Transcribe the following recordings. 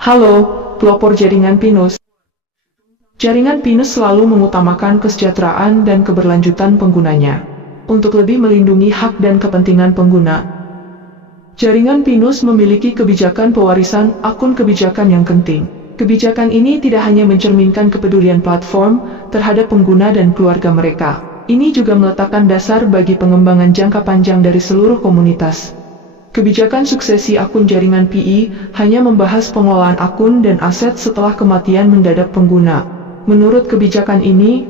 Halo, pelopor jaringan Pinus. Jaringan Pinus selalu mengutamakan kesejahteraan dan keberlanjutan penggunanya. Untuk lebih melindungi hak dan kepentingan pengguna, jaringan Pinus memiliki kebijakan pewarisan akun kebijakan yang penting. Kebijakan ini tidak hanya mencerminkan kepedulian platform terhadap pengguna dan keluarga mereka. Ini juga meletakkan dasar bagi pengembangan jangka panjang dari seluruh komunitas. Kebijakan suksesi akun jaringan PI hanya membahas pengelolaan akun dan aset setelah kematian mendadak pengguna. Menurut kebijakan ini,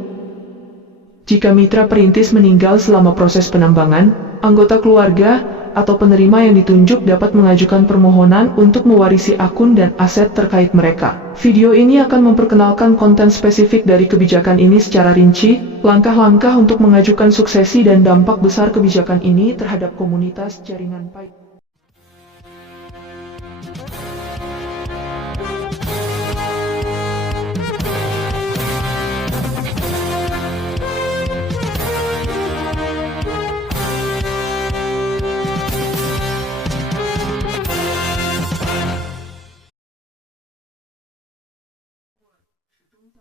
jika mitra perintis meninggal selama proses penambangan, anggota keluarga atau penerima yang ditunjuk dapat mengajukan permohonan untuk mewarisi akun dan aset terkait mereka. Video ini akan memperkenalkan konten spesifik dari kebijakan ini secara rinci, langkah-langkah untuk mengajukan suksesi dan dampak besar kebijakan ini terhadap komunitas jaringan PI.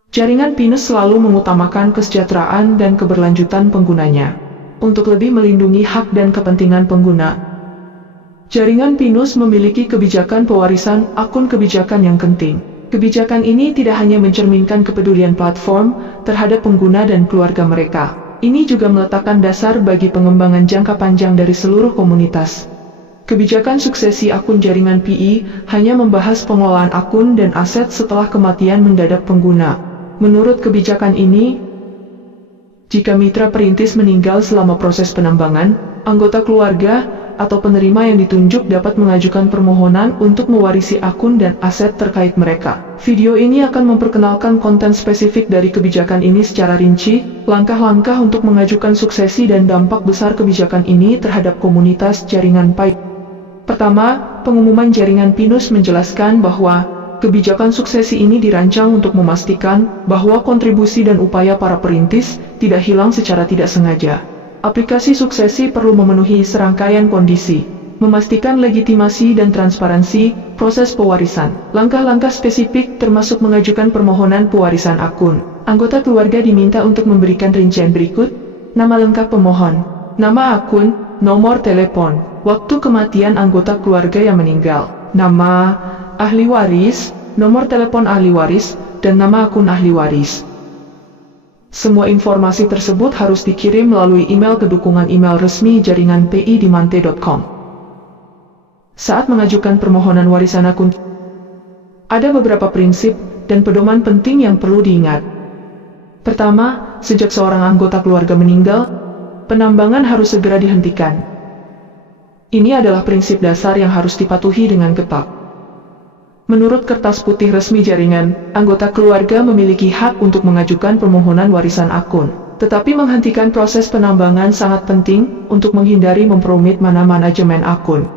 Jaringan Pinus selalu mengutamakan kesejahteraan dan keberlanjutan penggunanya. Untuk lebih melindungi hak dan kepentingan pengguna, jaringan Pinus memiliki kebijakan pewarisan akun kebijakan yang penting. Kebijakan ini tidak hanya mencerminkan kepedulian platform terhadap pengguna dan keluarga mereka. Ini juga meletakkan dasar bagi pengembangan jangka panjang dari seluruh komunitas. Kebijakan suksesi akun jaringan PI hanya membahas pengelolaan akun dan aset setelah kematian mendadak pengguna. Menurut kebijakan ini, jika mitra perintis meninggal selama proses penambangan, anggota keluarga atau penerima yang ditunjuk dapat mengajukan permohonan untuk mewarisi akun dan aset terkait mereka. Video ini akan memperkenalkan konten spesifik dari kebijakan ini secara rinci, langkah-langkah untuk mengajukan suksesi dan dampak besar kebijakan ini terhadap komunitas jaringan PI. Pertama, pengumuman jaringan Pinus menjelaskan bahwa kebijakan suksesi ini dirancang untuk memastikan bahwa kontribusi dan upaya para perintis tidak hilang secara tidak sengaja. Aplikasi suksesi perlu memenuhi serangkaian kondisi, memastikan legitimasi dan transparansi proses pewarisan. Langkah-langkah spesifik termasuk mengajukan permohonan pewarisan akun. Anggota keluarga diminta untuk memberikan rincian berikut: nama lengkap pemohon, nama akun, nomor telepon, waktu kematian anggota keluarga yang meninggal, nama ahli waris, nomor telepon ahli waris, dan nama akun ahli waris. Semua informasi tersebut harus dikirim melalui email ke dukungan email resmi jaringan PI di mante.com. Saat mengajukan permohonan warisan akun, ada beberapa prinsip dan pedoman penting yang perlu diingat. Pertama, sejak seorang anggota keluarga meninggal, penambangan harus segera dihentikan. Ini adalah prinsip dasar yang harus dipatuhi dengan ketat. Menurut kertas putih resmi jaringan, anggota keluarga memiliki hak untuk mengajukan permohonan warisan akun. Tetapi menghentikan proses penambangan sangat penting untuk menghindari memperumit manajemen akun.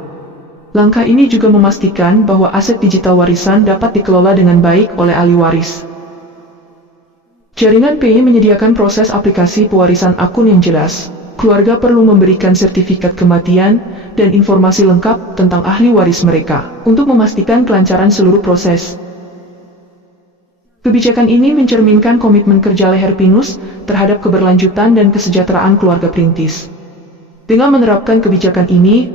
Langkah ini juga memastikan bahwa aset digital warisan dapat dikelola dengan baik oleh ahli waris. Jaringan PI menyediakan proses aplikasi pewarisan akun yang jelas. Keluarga perlu memberikan sertifikat kematian dan informasi lengkap tentang ahli waris mereka untuk memastikan kelancaran seluruh proses. Kebijakan ini mencerminkan komitmen kerja leher Pinus terhadap keberlanjutan dan kesejahteraan keluarga perintis. Dengan menerapkan kebijakan ini,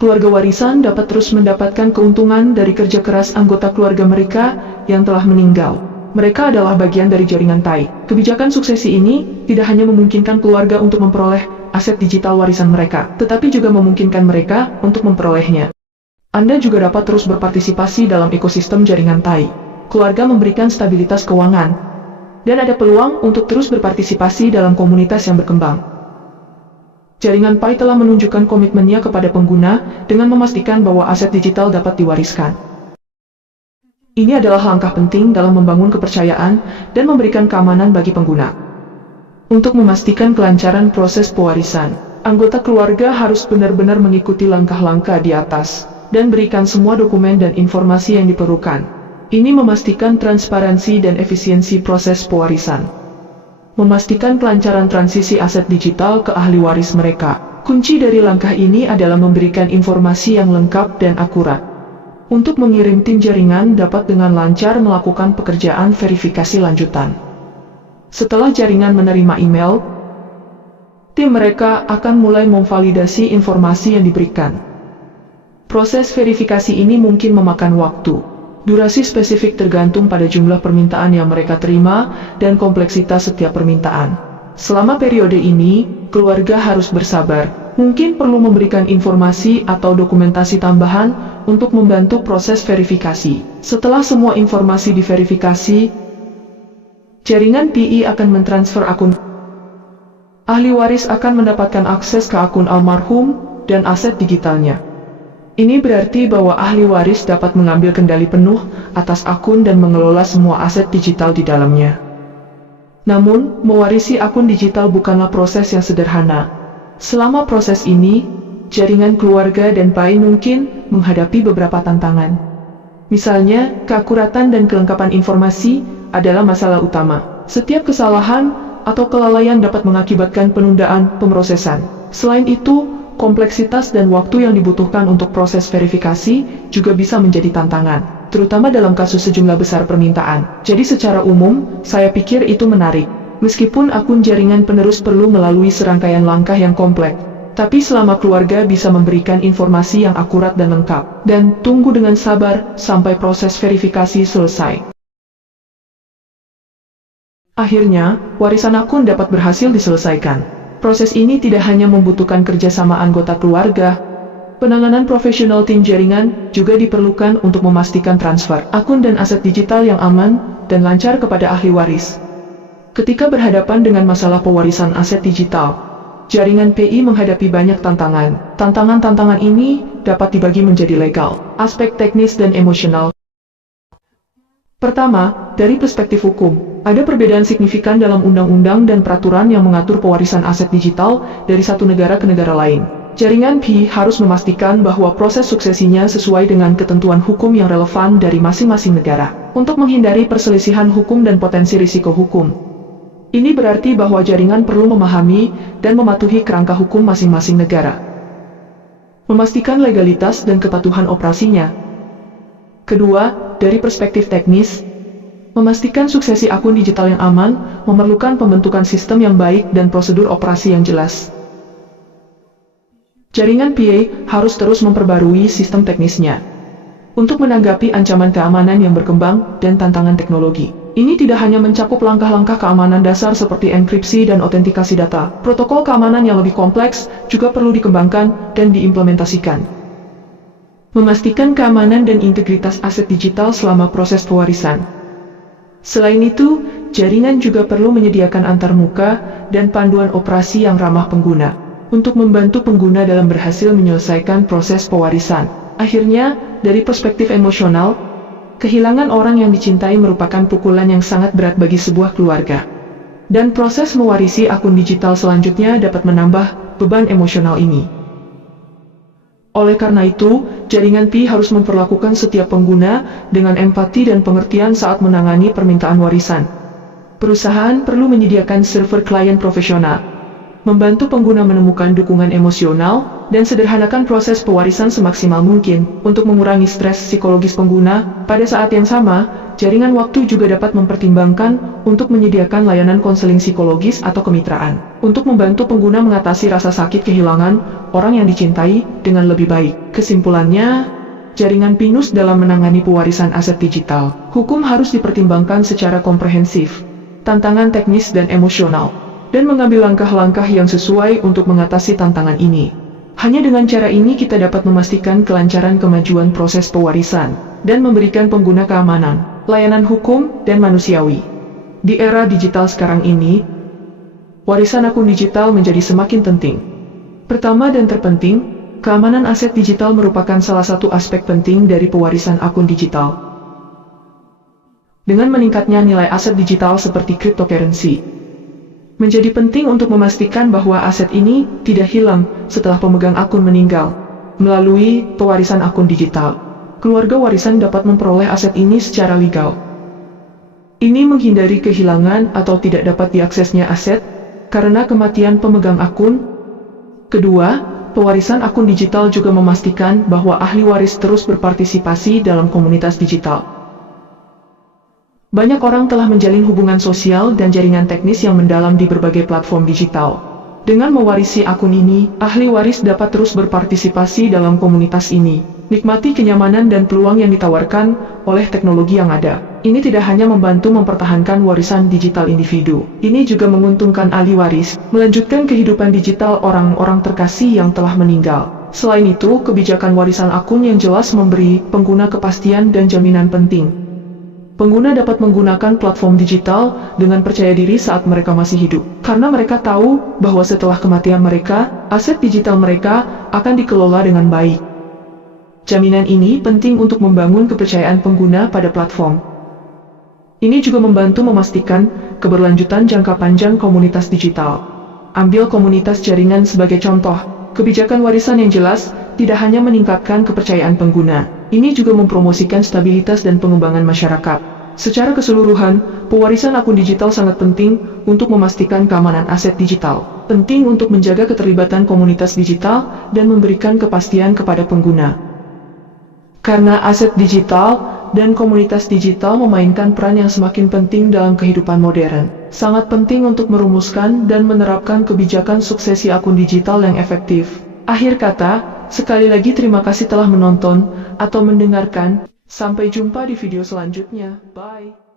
keluarga warisan dapat terus mendapatkan keuntungan dari kerja keras anggota keluarga mereka yang telah meninggal. Mereka adalah bagian dari jaringan PI. Kebijakan suksesi ini tidak hanya memungkinkan keluarga untuk memperoleh aset digital warisan mereka, tetapi juga memungkinkan mereka untuk memperolehnya. Anda juga dapat terus berpartisipasi dalam ekosistem jaringan PI. Keluarga memberikan stabilitas keuangan, dan ada peluang untuk terus berpartisipasi dalam komunitas yang berkembang. Jaringan PI telah menunjukkan komitmennya kepada pengguna dengan memastikan bahwa aset digital dapat diwariskan. Ini adalah langkah penting dalam membangun kepercayaan dan memberikan keamanan bagi pengguna. Untuk memastikan kelancaran proses pewarisan, anggota keluarga harus benar-benar mengikuti langkah-langkah di atas dan berikan semua dokumen dan informasi yang diperlukan. Ini memastikan transparansi dan efisiensi proses pewarisan. Memastikan kelancaran transisi aset digital ke ahli waris mereka. Kunci dari langkah ini adalah memberikan informasi yang lengkap dan akurat. untuk mengirim tim jaringan dapat dengan lancar melakukan pekerjaan verifikasi lanjutan. Setelah jaringan menerima email, tim mereka akan mulai memvalidasi informasi yang diberikan. Proses verifikasi ini mungkin memakan waktu. Durasi spesifik tergantung pada jumlah permintaan yang mereka terima dan kompleksitas setiap permintaan. Selama periode ini, keluarga harus bersabar. Mungkin perlu memberikan informasi atau dokumentasi tambahan untuk membantu proses verifikasi. Setelah semua informasi diverifikasi, jaringan PI akan mentransfer akun. Ahli waris akan mendapatkan akses ke akun almarhum dan aset digitalnya. Ini berarti bahwa ahli waris dapat mengambil kendali penuh atas akun dan mengelola semua aset digital di dalamnya. Namun, mewarisi akun digital bukanlah proses yang sederhana. Selama proses ini, jaringan keluarga dan PI mungkin menghadapi beberapa tantangan. Misalnya, keakuratan dan kelengkapan informasi adalah masalah utama. Setiap kesalahan atau kelalaian dapat mengakibatkan penundaan pemrosesan. Selain itu, kompleksitas dan waktu yang dibutuhkan untuk proses verifikasi juga bisa menjadi tantangan, terutama dalam kasus sejumlah besar permintaan. Jadi secara umum, saya pikir itu menarik. Meskipun akun jaringan penerus perlu melalui serangkaian langkah yang kompleks, tapi selama keluarga bisa memberikan informasi yang akurat dan lengkap, dan tunggu dengan sabar sampai proses verifikasi selesai. Akhirnya, warisan akun dapat berhasil diselesaikan. Proses ini tidak hanya membutuhkan kerjasama anggota keluarga, penanganan profesional tim jaringan juga diperlukan untuk memastikan transfer akun dan aset digital yang aman dan lancar kepada ahli waris. Ketika berhadapan dengan masalah pewarisan aset digital, jaringan PI menghadapi banyak tantangan. Tantangan-tantangan ini dapat dibagi menjadi legal, aspek teknis dan emosional. Pertama, dari perspektif hukum, ada perbedaan signifikan dalam undang-undang dan peraturan yang mengatur pewarisan aset digital dari satu negara ke negara lain. Jaringan PI harus memastikan bahwa proses suksesinya sesuai dengan ketentuan hukum yang relevan dari masing-masing negara, untuk menghindari perselisihan hukum dan potensi risiko hukum. Ini berarti bahwa jaringan perlu memahami dan mematuhi kerangka hukum masing-masing negara. Memastikan legalitas dan kepatuhan operasinya. Kedua, dari perspektif teknis, memastikan suksesi akun digital yang aman memerlukan pembentukan sistem yang baik dan prosedur operasi yang jelas. Jaringan PI harus terus memperbarui sistem teknisnya untuk menanggapi ancaman keamanan yang berkembang dan tantangan teknologi. Ini tidak hanya mencakup langkah-langkah keamanan dasar seperti enkripsi dan autentikasi data. Protokol keamanan yang lebih kompleks juga perlu dikembangkan dan diimplementasikan. Memastikan keamanan dan integritas aset digital selama proses pewarisan. Selain itu, jaringan juga perlu menyediakan antarmuka dan panduan operasi yang ramah pengguna, untuk membantu pengguna dalam berhasil menyelesaikan proses pewarisan. Akhirnya, dari perspektif emosional, kehilangan orang yang dicintai merupakan pukulan yang sangat berat bagi sebuah keluarga. Dan proses mewarisi akun digital selanjutnya dapat menambah beban emosional ini. Oleh karena itu, jaringan PI harus memperlakukan setiap pengguna dengan empati dan pengertian saat menangani permintaan warisan. Perusahaan perlu menyediakan server klien profesional, membantu pengguna menemukan dukungan emosional, dan sederhanakan proses pewarisan semaksimal mungkin untuk mengurangi stres psikologis pengguna. Pada saat yang sama, jaringan waktu juga dapat mempertimbangkan untuk menyediakan layanan konseling psikologis atau kemitraan untuk membantu pengguna mengatasi rasa sakit kehilangan orang yang dicintai dengan lebih baik. Kesimpulannya, jaringan pinus dalam menangani pewarisan aset digital, hukum harus dipertimbangkan secara komprehensif, tantangan teknis dan emosional, dan mengambil langkah-langkah yang sesuai untuk mengatasi tantangan ini. Hanya dengan cara ini kita dapat memastikan kelancaran kemajuan proses pewarisan, dan memberikan pengguna keamanan, layanan hukum, dan manusiawi. Di era digital sekarang ini, warisan akun digital menjadi semakin penting. Pertama dan terpenting, keamanan aset digital merupakan salah satu aspek penting dari pewarisan akun digital. Dengan meningkatnya nilai aset digital seperti cryptocurrency, menjadi penting untuk memastikan bahwa aset ini tidak hilang setelah pemegang akun meninggal. Melalui pewarisan akun digital, keluarga warisan dapat memperoleh aset ini secara legal. Ini menghindari kehilangan atau tidak dapat diaksesnya aset karena kematian pemegang akun. Kedua, pewarisan akun digital juga memastikan bahwa ahli waris terus berpartisipasi dalam komunitas digital. Banyak orang telah menjalin hubungan sosial dan jaringan teknis yang mendalam di berbagai platform digital. Dengan mewarisi akun ini, ahli waris dapat terus berpartisipasi dalam komunitas ini. Nikmati kenyamanan dan peluang yang ditawarkan oleh teknologi yang ada. Ini tidak hanya membantu mempertahankan warisan digital individu. Ini juga menguntungkan ahli waris, melanjutkan kehidupan digital orang-orang terkasih yang telah meninggal. Selain itu, kebijakan warisan akun yang jelas memberi pengguna kepastian dan jaminan penting. Pengguna dapat menggunakan platform digital dengan percaya diri saat mereka masih hidup, karena mereka tahu bahwa setelah kematian mereka, aset digital mereka akan dikelola dengan baik. Jaminan ini penting untuk membangun kepercayaan pengguna pada platform. Ini juga membantu memastikan keberlanjutan jangka panjang komunitas digital. Ambil komunitas jaringan sebagai contoh. Kebijakan warisan yang jelas tidak hanya meningkatkan kepercayaan pengguna, ini juga mempromosikan stabilitas dan pengembangan masyarakat. Secara keseluruhan, pewarisan akun digital sangat penting untuk memastikan keamanan aset digital. Penting untuk menjaga keterlibatan komunitas digital dan memberikan kepastian kepada pengguna. Karena aset digital dan komunitas digital memainkan peran yang semakin penting dalam kehidupan modern, sangat penting untuk merumuskan dan menerapkan kebijakan suksesi akun digital yang efektif. Akhir kata, sekali lagi terima kasih telah menonton atau mendengarkan. Sampai jumpa di video selanjutnya. Bye.